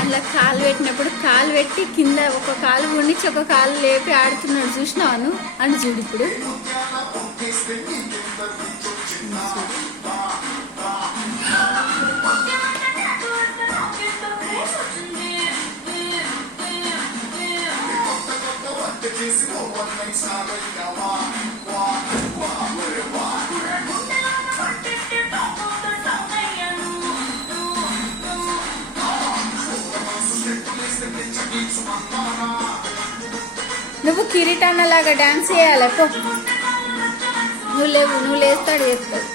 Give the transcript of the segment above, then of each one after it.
అలా కాలు పెట్టినప్పుడు కాలు పెట్టి కింద ఒక కాలు వండించి ఒక కాలు లేపి ఆడుతున్నాడు, చూసినావాను అని చూడు ఇప్పుడు. నువ్వు కిరీటాన్నలాగా డాన్స్ చేయాలి పో. నువ్వు లేస్తాడు చేస్తాడు.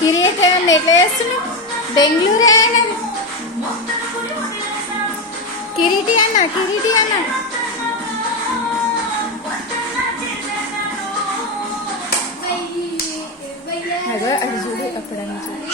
కిరీటాన్ని ఎట్లా చేస్తున్నావు? బెంగళూరే అన్నది. కిరీటి అన్న అది చూడు, అప్పుడన్నా చూడు.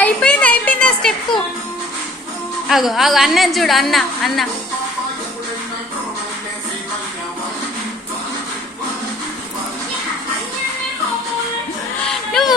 అయిపోయింది ఆ స్టెప్. అగో అన్నని చూడు, అన్న